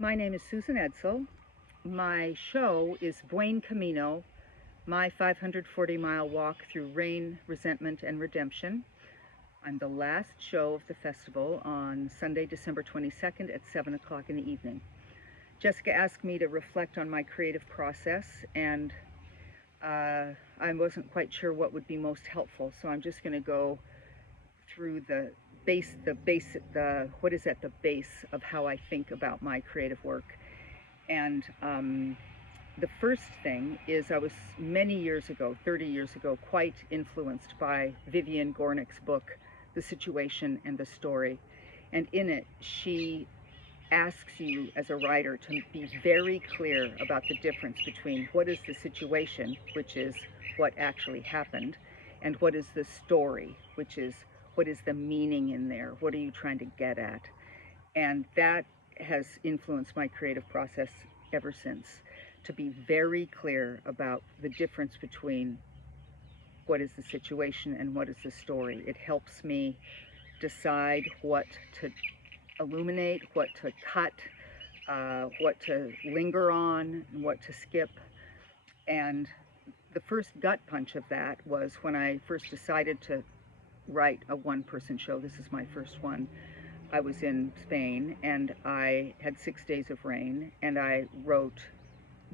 My name is Susan Edsall. My show is Buen Camino, my 540-mile walk through rain, resentment, and redemption. I'm the last show of the festival on Sunday, December 22nd at 7 o'clock in the evening. Jessica asked me to reflect on my creative process, and I wasn't quite sure what would be most helpful, so I'm just going to go through the what is at the base of how I think about my creative work. And the first thing is I was many years ago, 30 years ago, quite influenced by Vivian Gornick's book, The Situation and the Story. And in it, she asks you as a writer to be very clear about the difference between what is the situation, which is what actually happened, and what is the story, which is what is the meaning in there, what are you trying to get at. And that has influenced my creative process ever since, to be very clear about the difference between what is the situation and what is the story. It helps me decide what to illuminate, what to cut, what to linger on, and what to skip. And the first gut punch of that was when I first decided to write a one-person show. This is my first one. I was in Spain and I had 6 days of rain, and I wrote.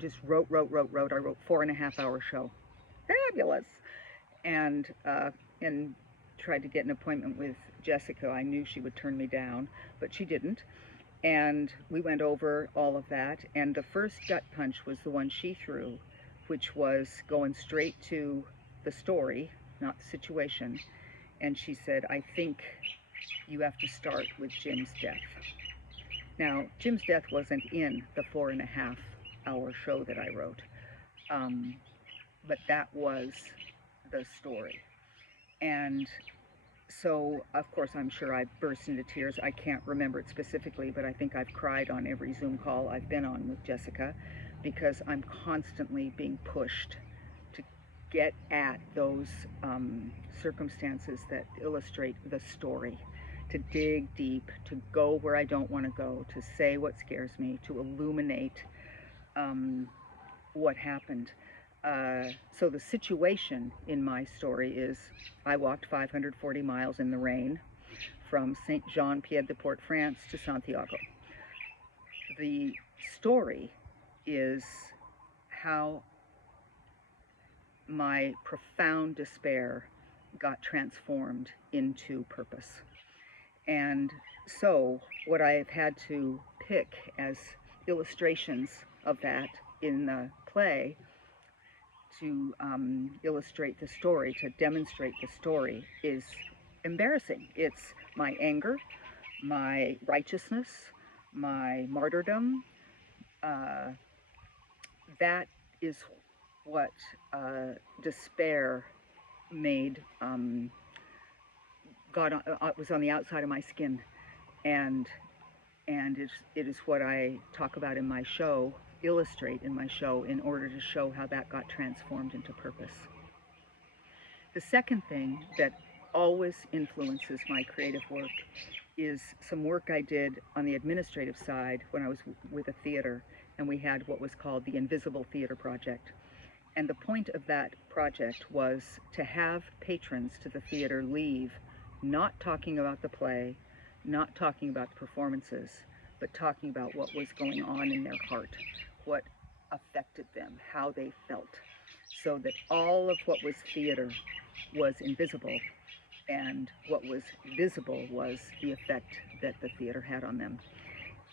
I wrote 4.5-hour show. Fabulous. And tried to get an appointment with Jessica. I knew she would turn me down, but she didn't. And we went over all of that. And the first gut punch was the one she threw, which was going straight to the story, not the situation. And she said, I think you have to start with Jim's death. Now, Jim's death wasn't in the 4.5-hour show that I wrote, but that was the story. And so, of course, I'm sure I burst into tears. I can't remember it specifically, but I think I've cried on every Zoom call I've been on with Jessica, because I'm constantly being pushed to get at those circumstances that illustrate the story, to dig deep, to go where I don't want to go, to say what scares me, to illuminate what happened. So the situation in my story is I walked 540 miles in the rain from Saint-Jean-Pied-de-Port, France to Santiago. The story is how my profound despair got transformed into purpose. And so what I have had to pick as illustrations of that in the play to illustrate the story, to demonstrate the story, is embarrassing. It's my anger, my righteousness, my martyrdom. That is what despair made, was on the outside of my skin. And it is what I talk about in my show, illustrate in my show, in order to show how that got transformed into purpose. The second thing that always influences my creative work is some work I did on the administrative side when I was with a theater, and we had what was called the Invisible Theater Project. And the point of that project was to have patrons to the theater leave not talking about the play, not talking about the performances, but talking about what was going on in their heart, what affected them, how they felt, so that all of what was theater was invisible, and what was visible was the effect that the theater had on them.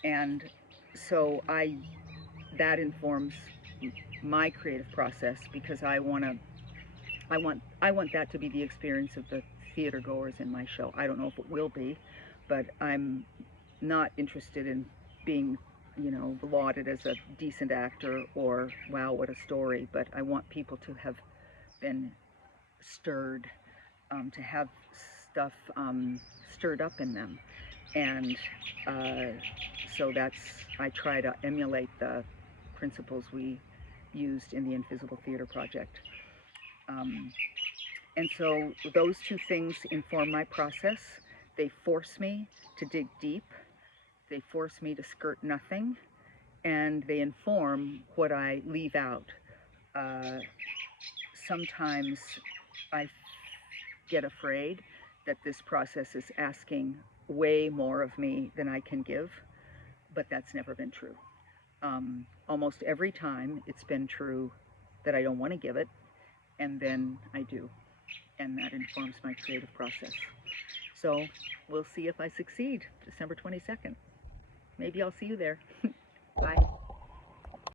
And so that informs my creative process, because I want that to be the experience of the theater goers in my show. I don't know if it will be, but I'm not interested in being, lauded as a decent actor or, wow, what a story. But I want people to have been stirred, to have stuff stirred up in them. And so I try to emulate the principles we used in the Invisible Theater Project. And so those two things inform my process. They force me to dig deep. They force me to skirt nothing. and they inform what I leave out. Uh, Sometimes I get afraid that this process is asking way more of me than I can give, but that's never been true. Almost every time it's been true that I don't want to give it, and then I do, and that informs my creative process. So we'll see if I succeed December 22nd. Maybe I'll see you there. Bye.